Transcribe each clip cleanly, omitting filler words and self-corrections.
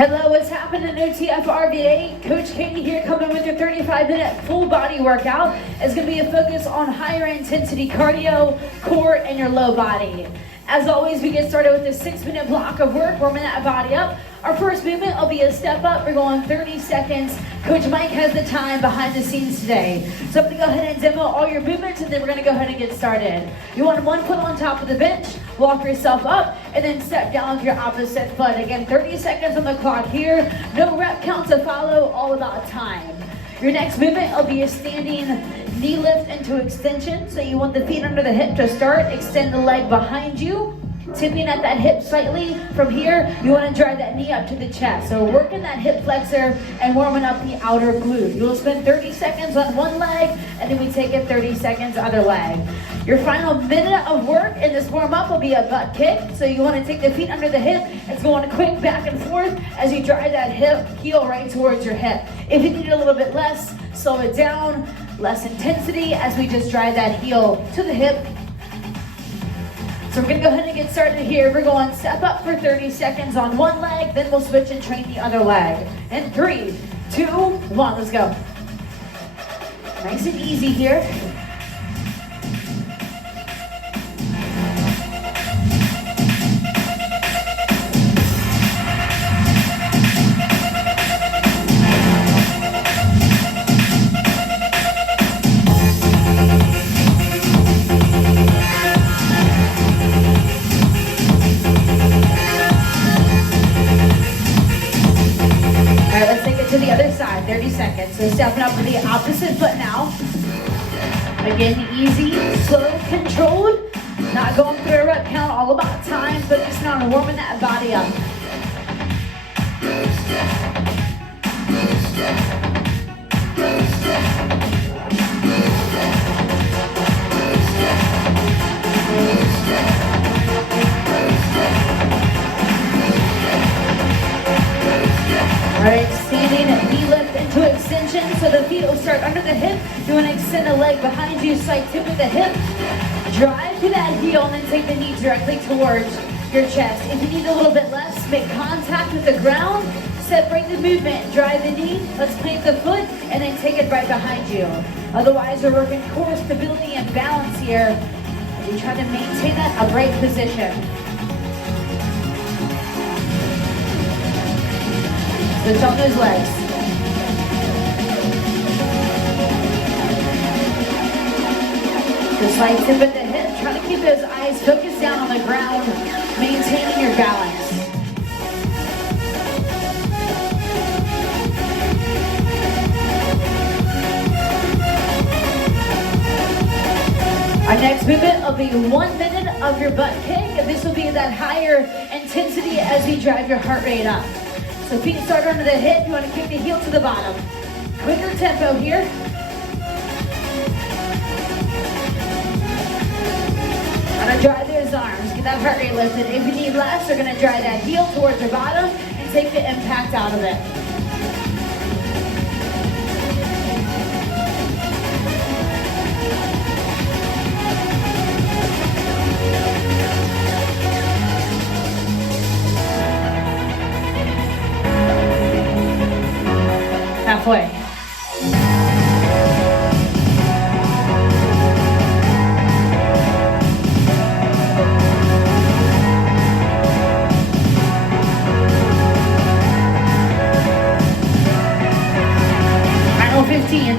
Hello, what's happening, OTF RVA? Coach Katie here, coming with your 35-minute full body workout. It's going to be a focus on higher intensity cardio, core, and your low body. As always, we get started with a 6-minute block of work, warming that body up. Our first movement will be a step up. We're going 30 seconds. Coach Mike has the time behind the scenes today. So I'm going to go ahead and demo all your movements, and then we're going to go ahead and get started. You want one foot on top of the bench, walk yourself up, and then step down with your opposite foot. Again, 30 seconds on the clock here. No rep counts to follow, all about time. Your next movement will be a standing knee lift into extension. So you want the feet under the hip to start. Extend the leg behind you. Tipping at that hip slightly. From here, you want to drive that knee up to the chest. So working that hip flexor and warming up the outer glute. You'll spend 30 seconds on one leg, and then we take it 30 seconds other leg. Your final minute of work in this warm-up will be a butt kick. So you want to take the feet under the hip. It's going quick back and forth as you drive that hip heel right towards your hip. If you need a little bit less, slow it down. Less intensity as we just drive that heel to the hip. So we're going to go ahead and get started here. We're going step up for 30 seconds on one leg, then we'll switch and train the other leg. In 3, 2, 1, let's go. Nice and easy here. To the other side, 30 seconds. So stepping up to the opposite foot now. Again, easy, slow, controlled. Not going through a rep count, all about time, focusing on warming that body up. All right, standing knee lift into extension. So the feet will start under the hip. You want to extend the leg behind you, slight tip of the hip. Drive to that heel and then take the knee directly towards your chest. If you need a little bit less, make contact with the ground. Separate the movement, drive the knee. Let's plant the foot and then take it right behind you. Otherwise, we're working core stability and balance here as you try to maintain that upright position. Switch on those legs. Just like tip at the hip. Try to keep those eyes focused down on the ground, maintaining your balance. Our next movement will be 1 minute of your butt kick, and this will be that higher intensity as you drive your heart rate up. So feet start under the hip, you want to kick the heel to the bottom. Quicker tempo here. Gonna drive those arms, get that heart rate lifted. If you need less, we're gonna drive that heel towards the bottom and take the impact out of it. Halfway. Final 15.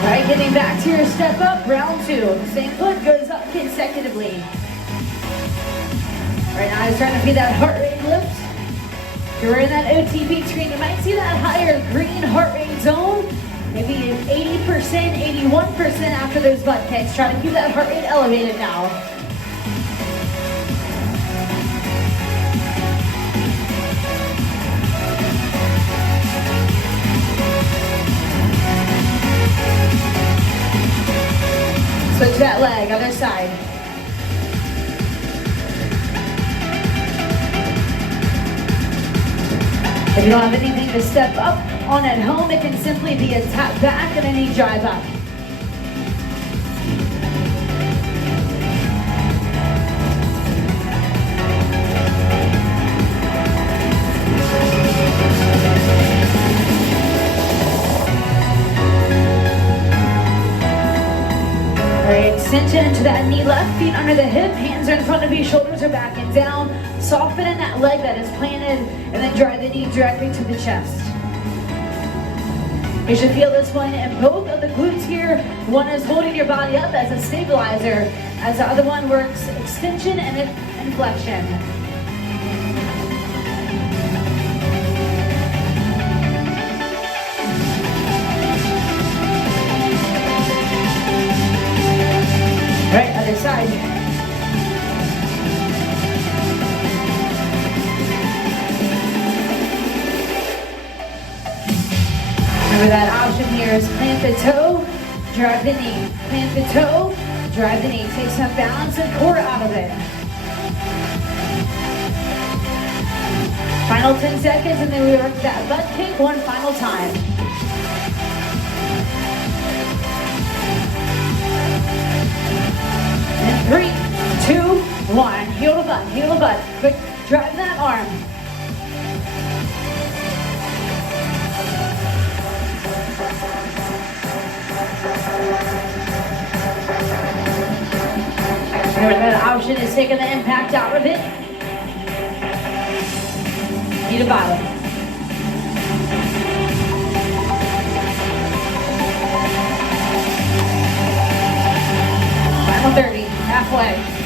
All right, getting back to your step up, round 2. Same foot goes up consecutively. Right now, it's trying to be that heart rate lift. If you're in that OTP screen, you might see that higher green heart rate zone. Maybe an 80%, 81% after those butt kicks. Try to keep that heart rate elevated now. Switch that leg, other side. If you don't have anything to step up on at home, it can simply be a tap back and a knee drive up. extension into that knee left, feet under the hip, hands are in front of you, shoulders are back and down. Soften in that leg that is planted, and then drive the knee directly to the chest. You should feel this one in both of the glutes here. One is holding your body up as a stabilizer, as the other one works extension and flexion. Right, other side. Remember that option here is plant the toe, drive the knee. Plant the toe, drive the knee. Take some balance and core out of it. Final 10 seconds and then we work that butt kick one final time. And 3, 2, 1. Heel to butt, heel to butt. Quick, drive that arm. Remember that option is taking the impact out of it. Knee to bottom. Final 30, halfway.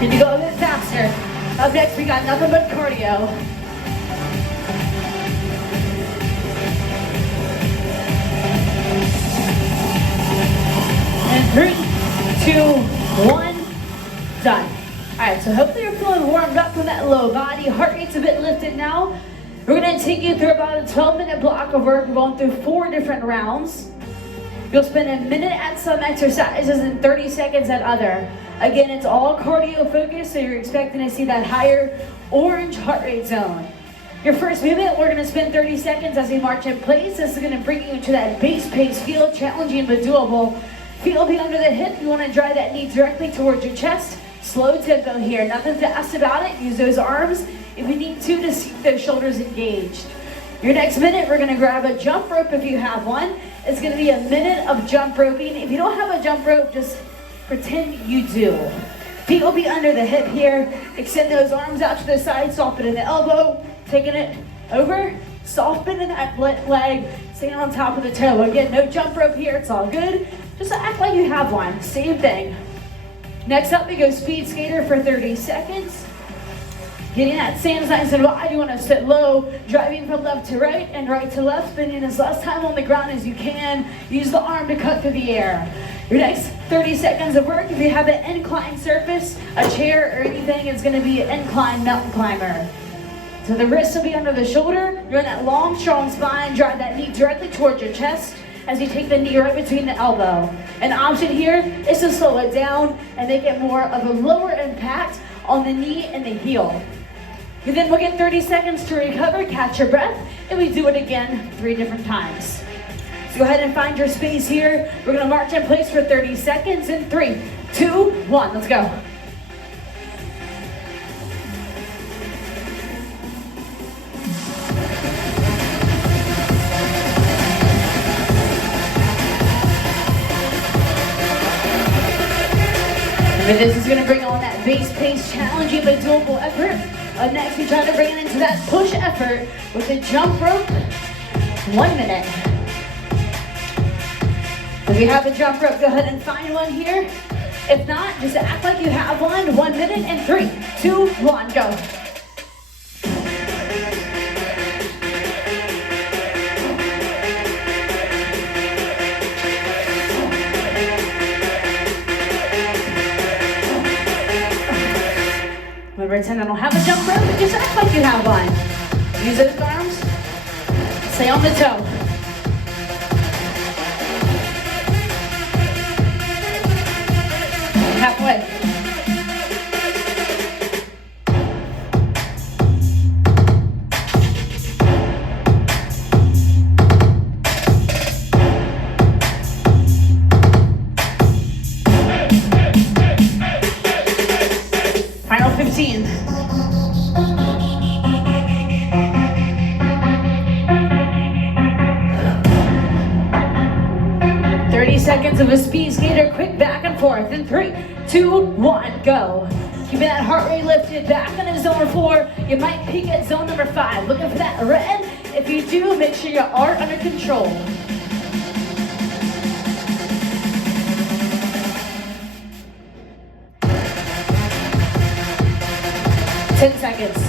Need to go a bit faster. Up next, we got nothing but cardio. And 3, 2, 1, done. All right, so hopefully you're feeling warmed up from that low body. Heart rate's a bit lifted now. We're gonna take you through about a 12-minute block of work. We're going through 4 different rounds. You'll spend a minute at some exercises and 30 seconds at other. Again, it's all cardio focused, so you're expecting to see that higher orange heart rate zone. Your first movement, we're gonna spend 30 seconds as we march in place. This is gonna bring you into that base pace feel, challenging but doable. Feet will be under the hip. You wanna drive that knee directly towards your chest. Slow tempo here, nothing fast about it. Use those arms if you need to keep those shoulders engaged. Your next minute, we're gonna grab a jump rope if you have one. It's gonna be a minute of jump roping. If you don't have a jump rope, just pretend you do. Feet will be under the hip here. Extend those arms out to the side, soften in the elbow, taking it over, soften in that leg, staying on top of the toe. Again, no jump rope here, it's all good. Just act like you have one, same thing. Next up, we go speed skater for 30 seconds. Getting that stance nice and wide, you wanna sit low, driving from left to right and right to left, spending as less time on the ground as you can. Use the arm to cut through the air. Your next 30 seconds of work, if you have an incline surface, a chair or anything, it's gonna be an incline mountain climber. So the wrists will be under the shoulder, you're in that long, strong spine, drive that knee directly towards your chest as you take the knee right between the elbow. An option here is to slow it down and make it more of a lower impact on the knee and the heel. You then will get 30 seconds to recover, catch your breath, and we do it again 3 different times. So go ahead and find your space here. We're gonna march in place for 30 seconds in 3, 2, 1, let's go. And this is gonna bring on that base pace, challenging but doable effort. Next, we try to bring it into that push effort with a jump rope, 1 minute. If you have a jump rope, go ahead and find one here. If not, just act like you have one, 1 minute, and 3, 2, 1, go. Pretend I don't have a jump rope, but just act like you have one. Use those arms. Stay on the toe. Halfway. seconds of a speed skater, quick back and forth in 3, 2, 1, go. Keeping that heart rate lifted, back into zone 4. You might peak at zone number 5. Looking for that red. If you do, make sure you are under control. Ten seconds.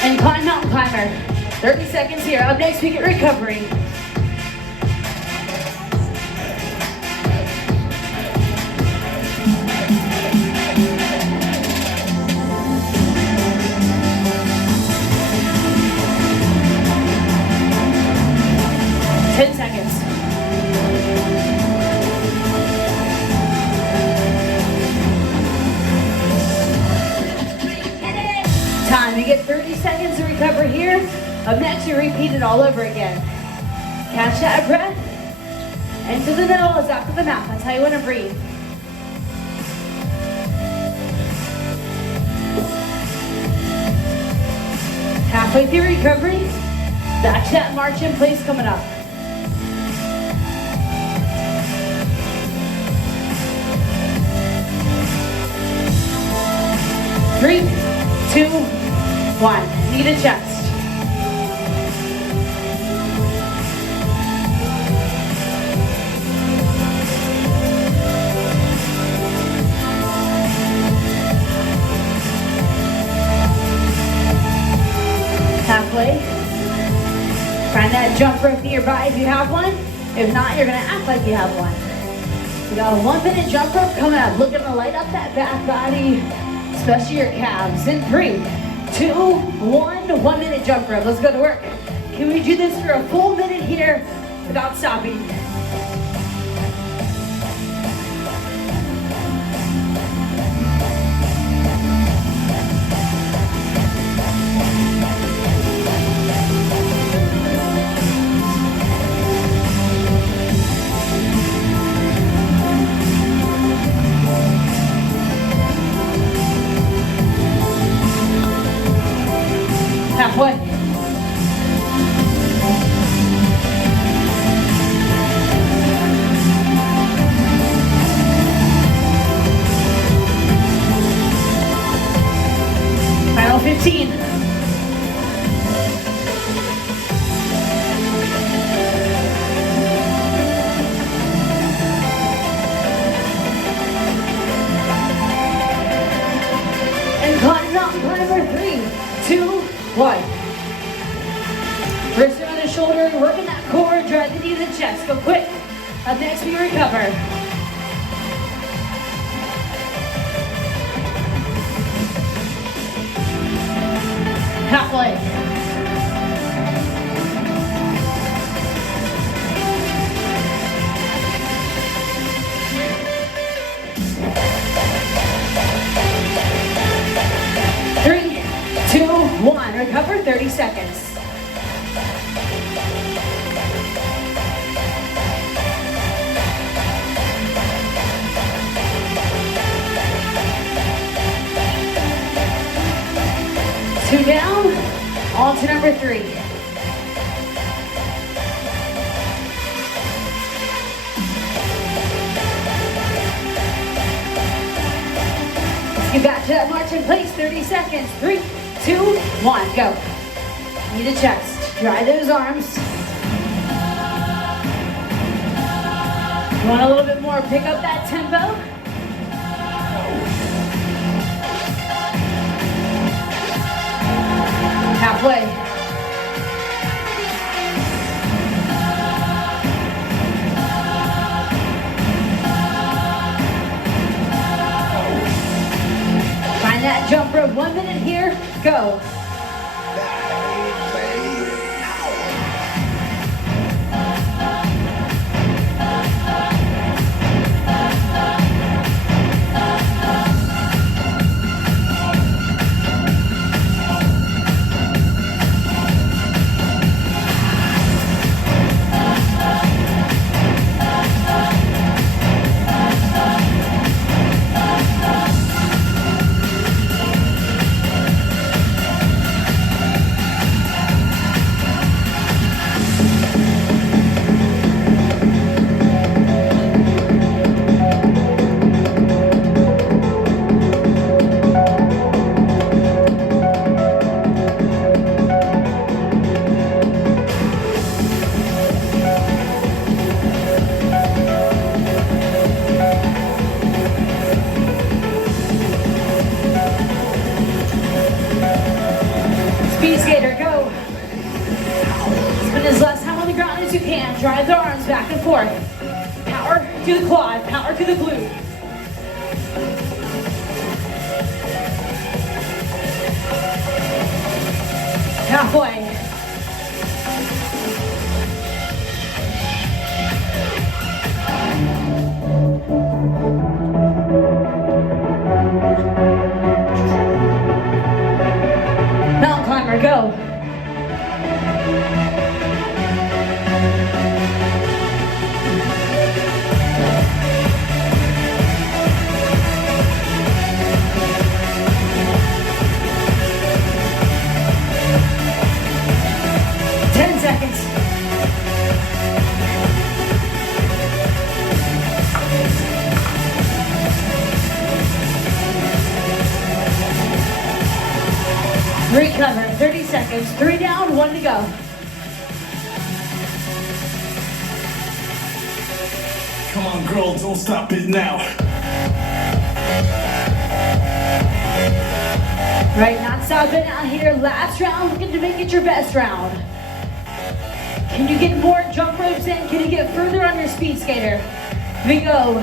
Incline mountain climber. 30 seconds here. Up next, we get recovery. Time, you get 30 seconds to recover here. Up next, you repeat it all over again. Catch that breath. Into the nose, out to the mouth. That's how you want to breathe. Halfway through recovery, back to that march in place coming up. Three, 2, 1. Knee to chest. Halfway. Find that jump rope nearby if you have one. If not, you're gonna act like you have one. We got a 1 minute jump rope coming up. Looking to light up that back body, especially your calves. In 3, 2, 1. 1 minute jump rope. Let's go to work. Can we do this for a full minute here without stopping? Halfway. Final 15. And climb mountain climber 3, 2, 1. Wrist around the shoulder, working that core, drive the knee to the chest. Go quick. Up next, we recover. Halfway. Three, 2, 1. Recover 30 seconds. Two down, on to number 3. Let's get back to that march in place, 30 seconds. 3, 2, 1, go. Knee to chest, dry those arms. You want a little bit more, pick up that tempo. Halfway. Find that jump rope. 1 minute here. Go. forth. Power to the quad, power to the glute. Halfway. Mountain climber, go. Recover, 30 seconds, 3 down, 1 to go. Come on, girl, don't stop it now. Right, not stopping out here. Last round, looking to make it your best round. Can you get more jump ropes in? Can you get further on your speed skater? We go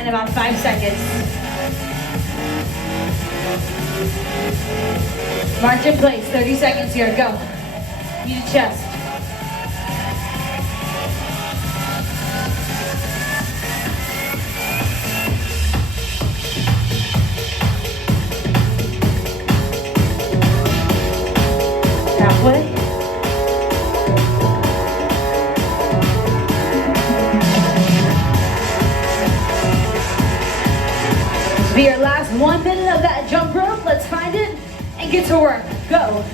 in about 5 seconds. March in place, 30 seconds here, go. Knee to chest. Halfway. This will be your last 1 minute of that jump rope. Let's find it and get to work. Go.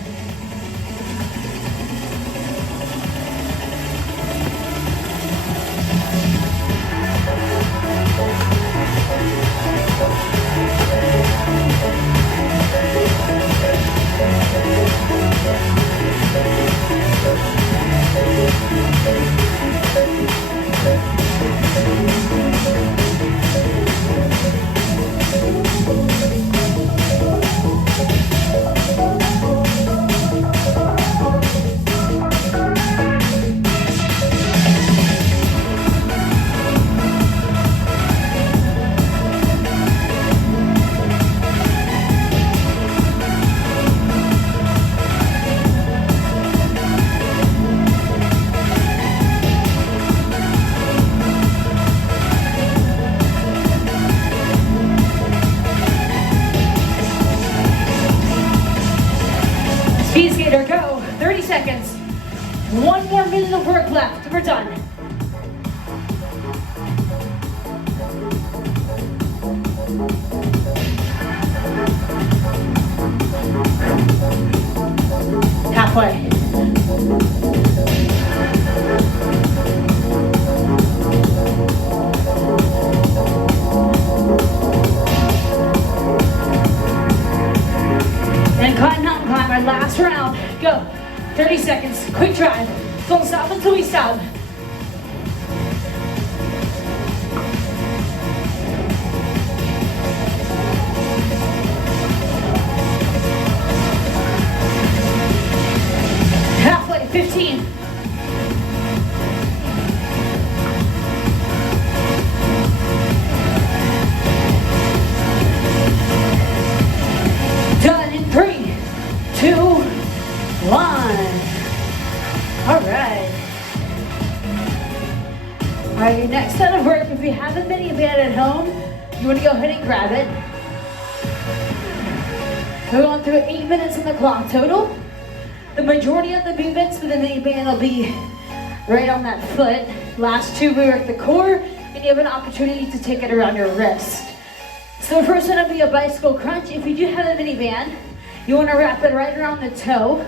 Speed skater, go. 30 seconds. 1 more minute of work left. We're done. Halfway. And climb mountain climber, last round. Go. 30 seconds. Quick drive. Don't stop until we stop. Halfway, 15. Done in 3, 2, 1. All right. All right, your next set of work, if you have a minivan at home, you want to go ahead and grab it. We're going through 8 minutes on the clock total. The majority of the movements for the minivan will be right on that foot. Last 2, we work the core, and you have an opportunity to take it around your wrist. So the first one will be a bicycle crunch. If you do have a minivan, you want to wrap it right around the toe.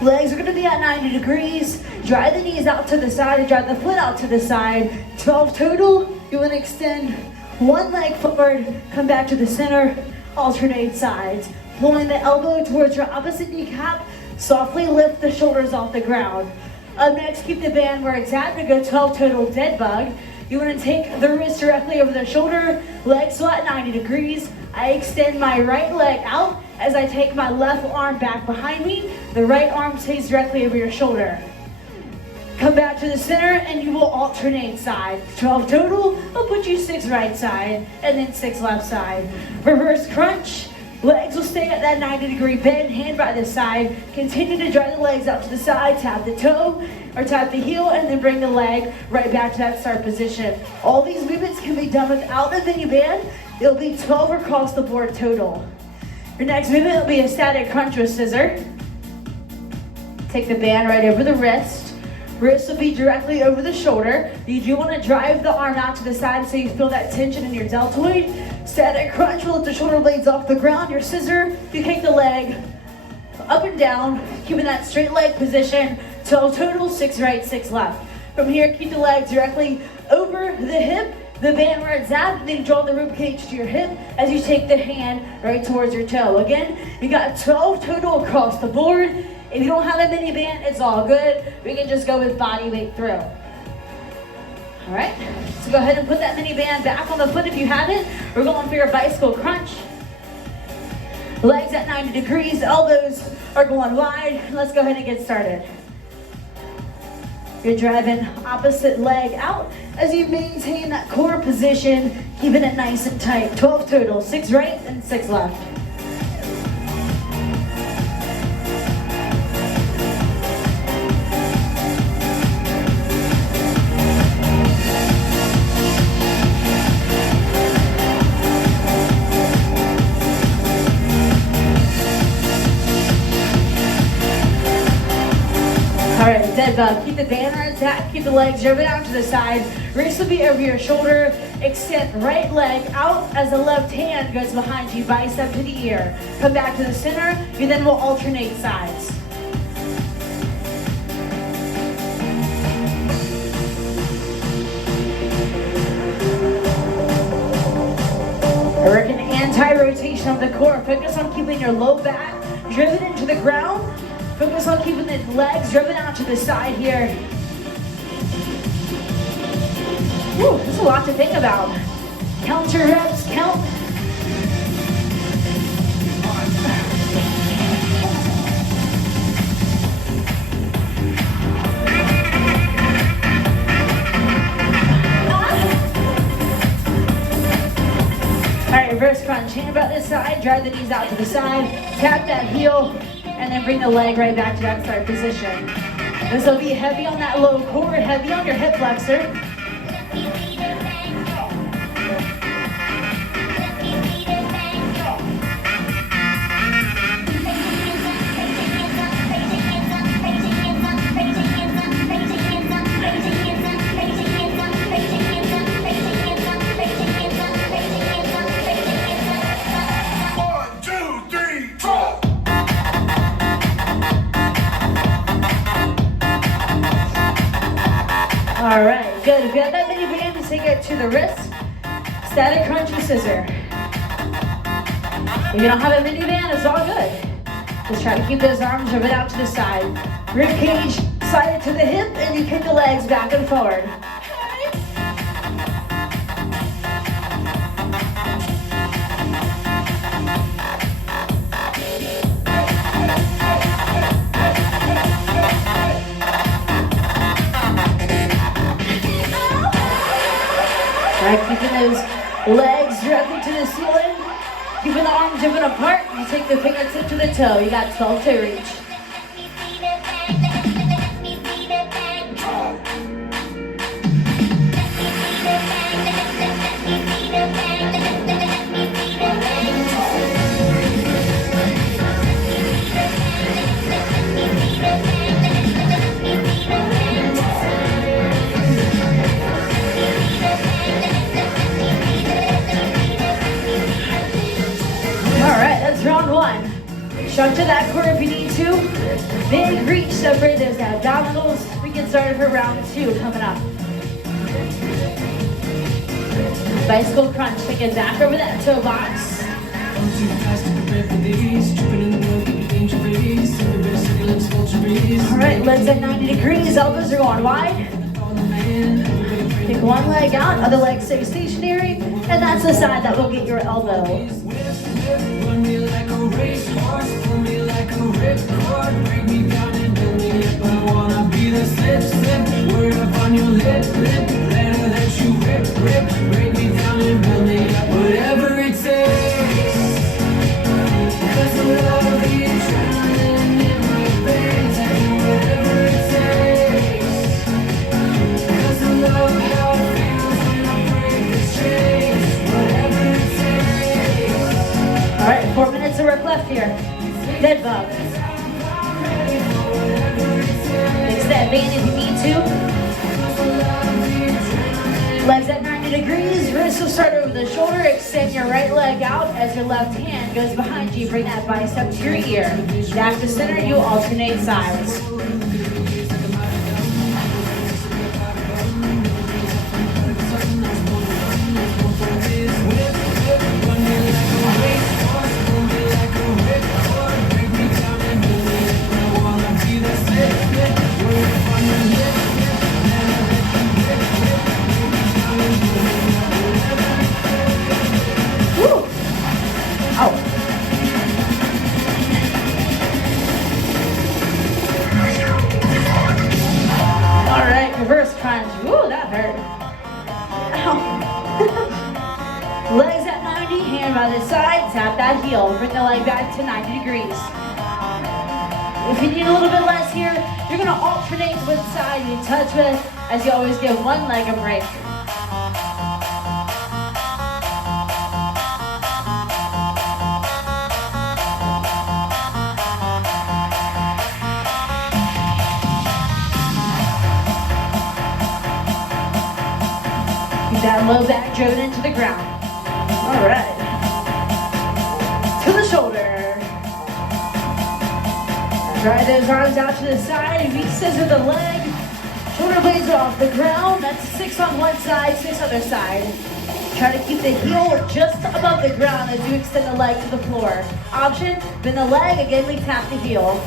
Legs are going to be at 90 degrees. Drive the knees out to the side, drive the foot out to the side. 12 total. You want to extend one leg forward, come back to the center, alternate sides. Pulling the elbow towards your opposite kneecap, softly lift the shoulders off the ground. Up next, keep the band where it's at. We go 12 total dead bug. You want to take the wrist directly over the shoulder, legs flat 90 degrees. I extend my right leg out as I take my left arm back behind me. The right arm stays directly over your shoulder. Come back to the center and you will alternate sides. 12 total, I'll put you 6 right side and then 6 left side. Reverse crunch, legs will stay at that 90-degree bend, hand by the side. Continue to drive the legs out to the side, tap the toe or tap the heel and then bring the leg right back to that start position. All these movements can be done without the mini band. It'll be 12 across the board total. Your next movement will be a static crunch with scissor. Take the band right over the wrist. Wrist will be directly over the shoulder. You do want to drive the arm out to the side so you feel that tension in your deltoid. Static crunch will lift the shoulder blades off the ground. Your scissor, you kick the leg up and down, keeping that straight leg position. 12 total, 6 right, 6 left. From here, keep the legs directly over the hip, the band where it's at, and then draw the rib cage to your hip as you take the hand right towards your toe. Again, you got 12 total across the board. If you don't have a mini band, it's all good. We can just go with body weight through. All right, so go ahead and put that mini band back on the foot if you have it. We're going for your bicycle crunch. Legs at 90 degrees, elbows are going wide. Let's go ahead and get started. You're driving opposite leg out as you maintain that core position, keeping it nice and tight. 12 total, 6 right and 6 left. Dead bug. Keep the banner intact, keep the legs driven out to the side. Wrist will be over your shoulder. Extend right leg out as the left hand goes behind you, bicep to the ear. Come back to the center. You then will alternate sides. Working anti-rotation of the core. Focus on keeping your low back driven into the ground. Focus on keeping the legs driven out to the side here. Whew, there's a lot to think about. Count your reps, count. All right, reverse crunch. Hand about this side, drive the knees out to the side, tap that heel, and then bring the leg right back to that start position. This will be heavy on that low core, heavy on your hip flexor. All right, good. If you have that mini band, just take it to the wrist. Static crunch with scissor. If you don't have a mini band, it's all good. Just try to keep those arms driven out to the side. Rib cage sided to the hip, and you kick the legs back and forward. Keeping those legs directly to the ceiling, keeping the arms driven apart. You take the fingertip to the toe. You got 12 to reach. Structure that core if you need to. Big reach, separate those abdominals. We get started for round 2 coming up. Bicycle crunch, take it back over that toe box. All right, legs at 90 degrees, elbows are going wide. Take one leg out, other leg stay stationary, and that's the side that will get your elbow. Run me like a racehorse, pull me like a ripcord, break me down and build me up. I wanna be see the slip, slip. Word up on your lip, lip. Let her let you rip, rip. Break me down and build me up. Whatever it takes. Cause I love the adrenaline in my veins. I do whatever it takes. Cause I love how it feels when I break the chains. Whatever it takes. All right, 4 minutes of work left here. Dead bug. Extend band if you need to. Legs at 90 degrees. Wrists will start over the shoulder. Extend your right leg out as your left hand goes behind you. Bring that bicep to your ear. Back to center, you alternate sides. Reverse crunch. Woo, that hurt. Ow. Legs at 90, hand by the side, tap that heel. Bring the leg back to 90 degrees. If you need a little bit less here, you're gonna alternate which side you touch with, as you always give one leg a break. That low back driven into the ground. All right. To the shoulder. Drive those arms out to the side. Scissor the leg. Shoulder blades are off the ground. That's 6 on one side, 6 other side. Try to keep the heel just above the ground as you extend the leg to the floor. Option, bend the leg. Again, we tap the heel.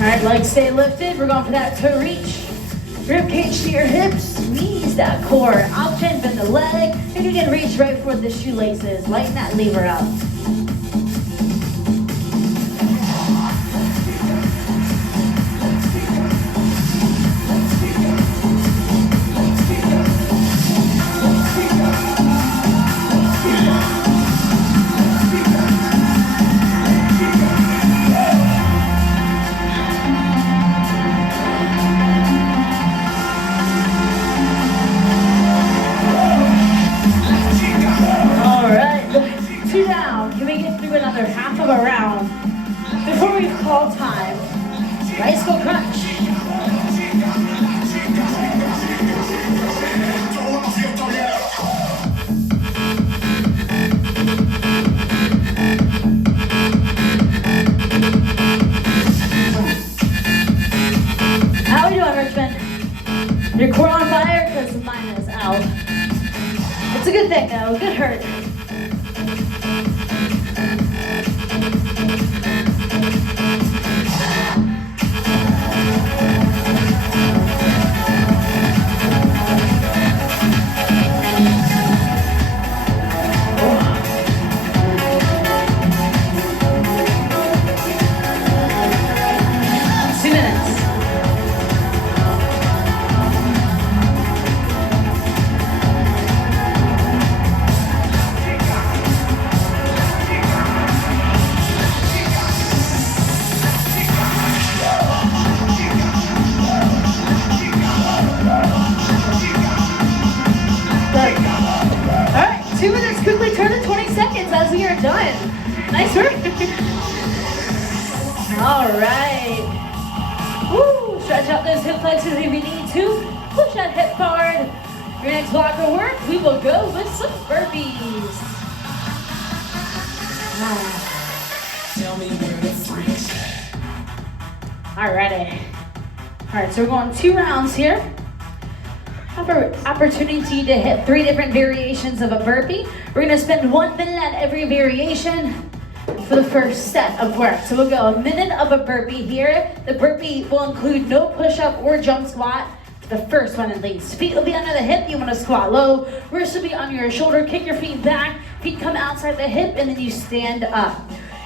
All right, legs stay lifted. We're going for that toe reach. Rib cage to your hips, squeeze that core. Option, bend the leg, and you can reach right for the shoelaces. Lighten that lever up. Half of a round before we call time. Bicycle crunch. How are we doing, Richmond? Your core on fire? Because mine is out. It's a good thing though, good hurt. Nice work. All right. Woo. Stretch out those hip flexors if you need to. Push that hip forward. Your next block of work, we will go with some burpees. Tell me where the freaks. Alrighty. All right, so we're going 2 rounds here. Opportunity to hit 3 different variations of a burpee. We're gonna spend 1 minute at every variation for the first set of work. So we'll go a minute of a burpee here. The burpee will include no push-up or jump squat, The first one at least. Feet will be under the hip. You want to squat low. Wrist will be under your shoulder. Kick your feet back. Feet come outside the hip, and then you stand up.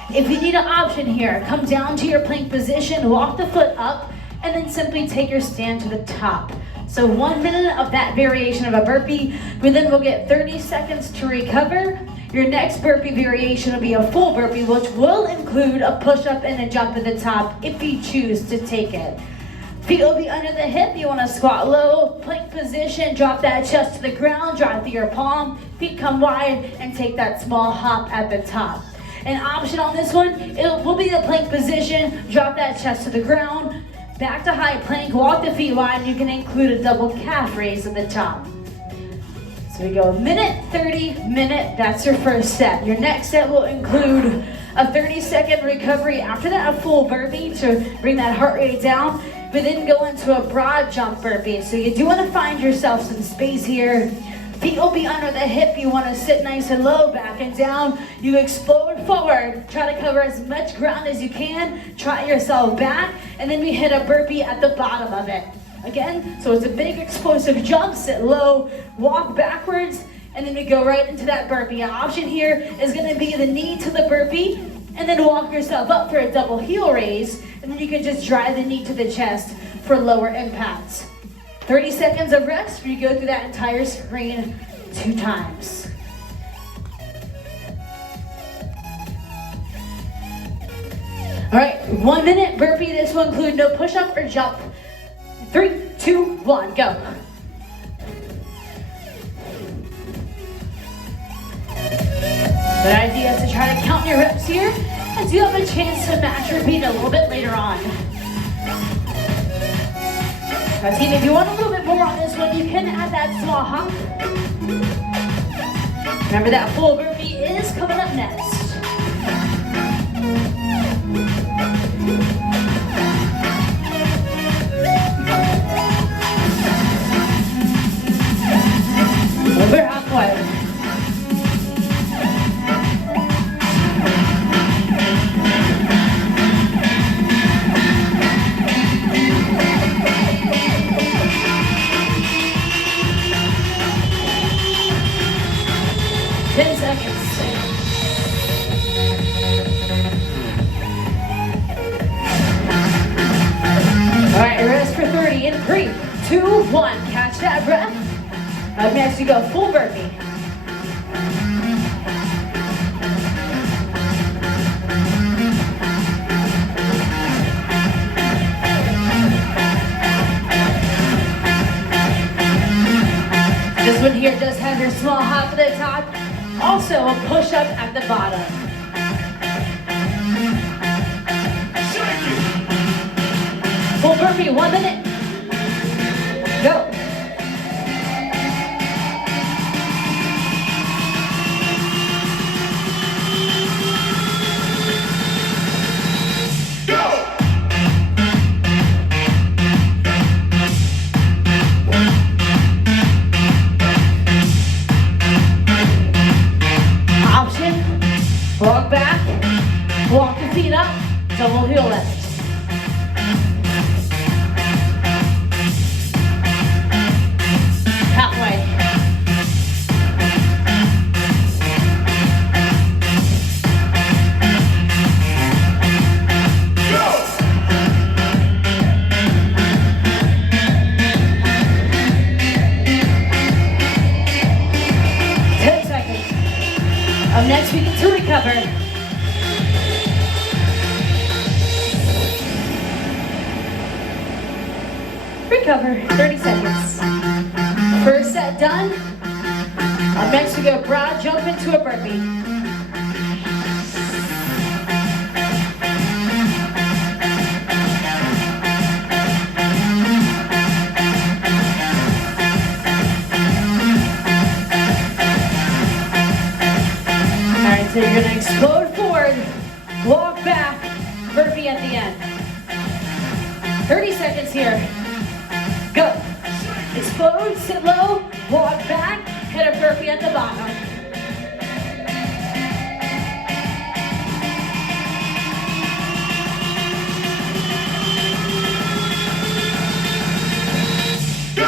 If you need an option here, come down to your plank position, walk the foot up, and then simply take your stand to the top. So 1 minute of that variation of a burpee, but then we'll get 30 seconds to recover. Your next burpee variation will be a full burpee, which will include a push-up and a jump at the top if you choose to take it. Feet will be under the hip. You want to squat low, plank position, drop that chest to the ground, drive through your palm, feet come wide, and take that small hop at the top. An option on this one, it will be the plank position, drop that chest to the ground, back to high plank, walk the feet wide. You can include a double calf raise at the top. So we go a minute, 30, minute, that's your first set. Your next set will include a 30-second recovery after that, a full burpee to bring that heart rate down, but then go into a broad jump burpee. So you do want to find yourself some space here. Feet will be under the hip. You want to sit nice and low, back and down. You explode forward. Try to cover as much ground as you can. Try yourself back, and then we hit a burpee at the bottom of it. Again, so it's a big explosive jump, sit low, walk backwards, and then we go right into that burpee. An option here is going to be the knee to the burpee, and then walk yourself up for a double heel raise, and then you can just drive the knee to the chest for lower impacts. 30 seconds of rest where you go through that entire screen 2 times. All right, 1 minute burpee. This will include no push-up or jump. 3, 2, 1, go. Good idea is to try to count your reps here, as you have a chance to match your beat a little bit later on. Now team, if you want a little bit more on this one, you can add that small hop. Remember that full burpee is coming up next. We're halfway. Rest for 30 in 3, 2, 1. Catch that breath. Up next, you go full burpee. This one here does have your small hop at the top. Also a push-up at the bottom. Full burpee, 1 minute. Go. Walk back, walk the feet up, double heel lift. Halfway. Go! 10 seconds. Up next, we get to recover. Recover, 30 seconds. First set done. Up next, we go broad jump into a burpee. So you're gonna explode forward, walk back, burpee at the end. 30 seconds here. Go. Explode, sit low, walk back, hit a burpee at the bottom. Go!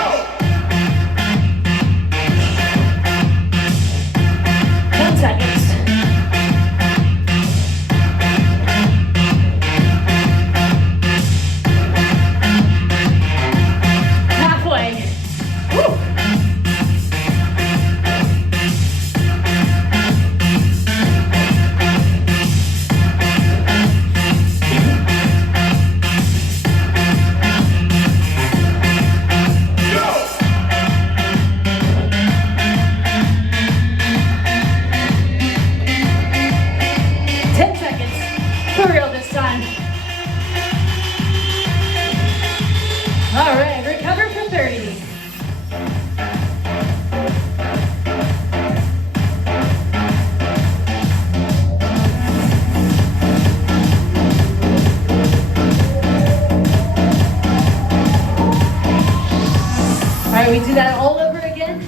right, we do that all over again.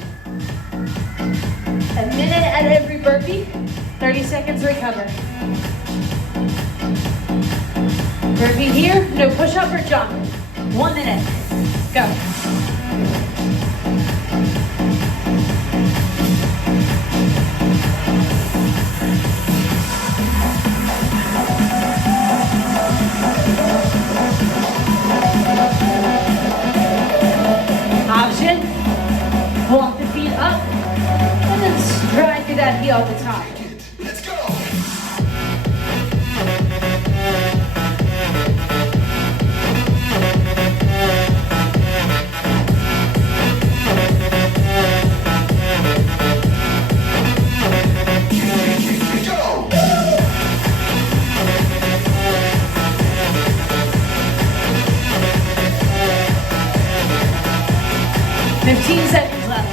A minute at every burpee, 30 seconds recover. Burpee here, no push up or jump. 1 minute, go. Option, walk the feet up, and then stride through that heel at the top. Let's go. Go. 15 seconds left.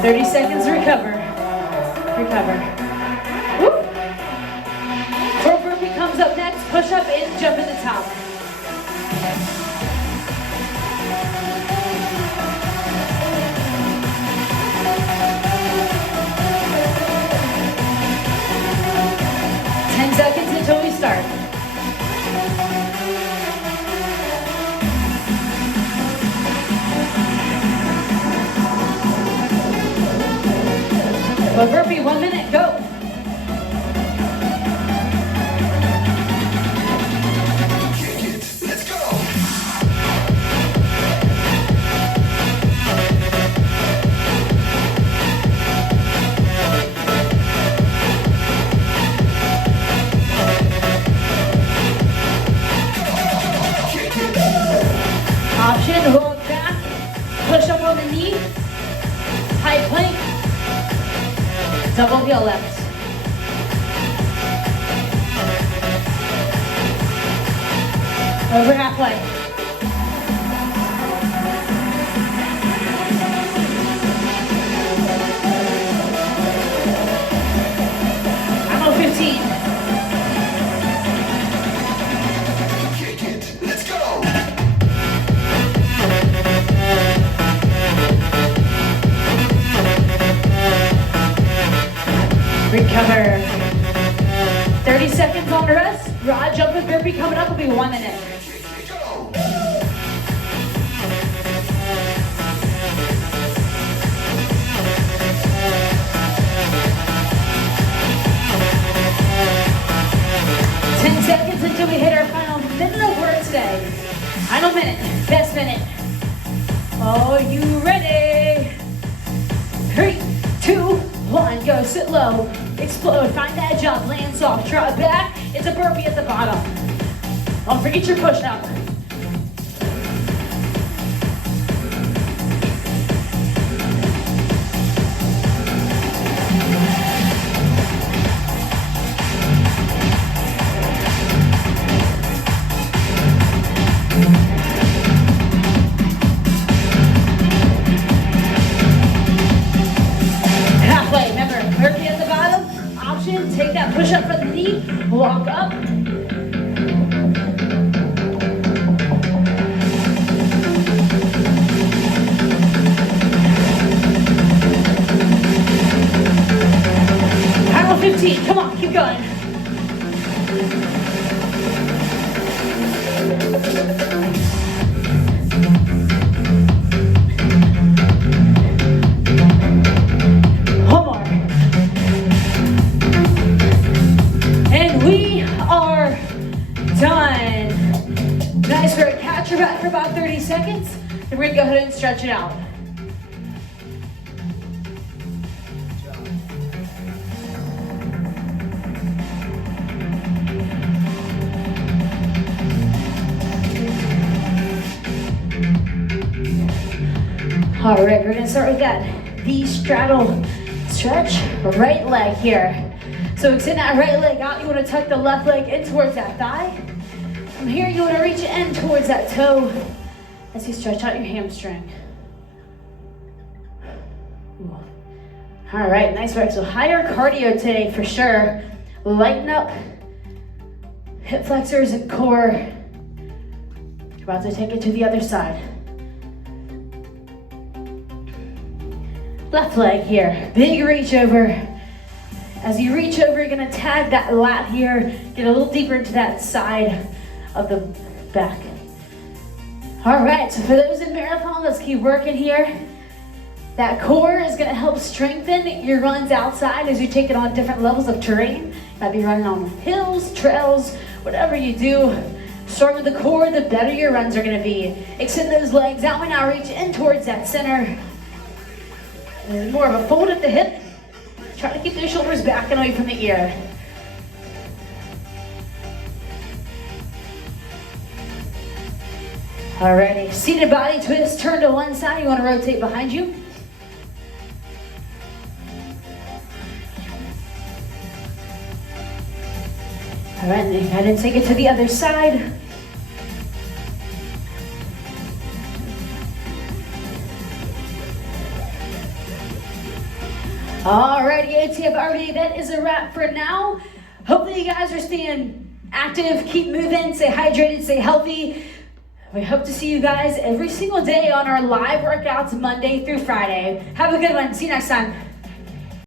"30 seconds to recover. Recover. Woo. Front burpee comes up next. Push up in, jump in the top. Seconds until we start. A burpee, 1 minute, go. Kick it. Let's go. Option, roll back, push up on the knee, high plank, double heel left. Over halfway. I'm on 15. Kick it. Let's go. Recover. 30 seconds on the rest. Rod jump and burpee coming up will be 1 minute. Go. 10 seconds until we hit our final minute of work today. Final minute, best minute. Are you ready? 3, 2, 1, go. Sit low, explode, find that jump, land soft, drop back. It's a burpee at the bottom. Don't forget your push up. Halfway, remember, burpee at the bottom. Option, take that push up from the knee, walk up. Final 15, come on, keep going. One more. And we are done. Nice for a catch your breath for about 30 seconds. And we're gonna go ahead and stretch it out. All right, we're gonna start with that V-straddle stretch, right leg here. So extend that right leg out. You wanna tuck the left leg in towards that thigh. From here, you wanna reach in towards that toe as you stretch out your hamstring. Ooh. All right, nice work. So higher cardio today for sure. Lighten up hip flexors and core. We're about to take it to the other side. Left leg here, big reach over. As you reach over, you're gonna tag that lat here, get a little deeper into that side of the back. All right, so for those in marathon, let's keep working here. That core is gonna help strengthen your runs outside as you take it on different levels of terrain. You might be running on hills, trails, whatever you do. Start with the core, the better your runs are gonna be. Extend those legs out and now reach in towards that center. And more of a fold at the hip. Try to keep those shoulders back and away from the ear. Alrighty, seated body twist, turn to one side. You wanna rotate behind you. All right, then go ahead and take it to the other side. Alrighty, ATF RVA, that is a wrap for now. Hopefully you guys are staying active, keep moving, stay hydrated, stay healthy. We hope to see you guys every single day on our live workouts Monday through Friday. Have a good one. See you next time.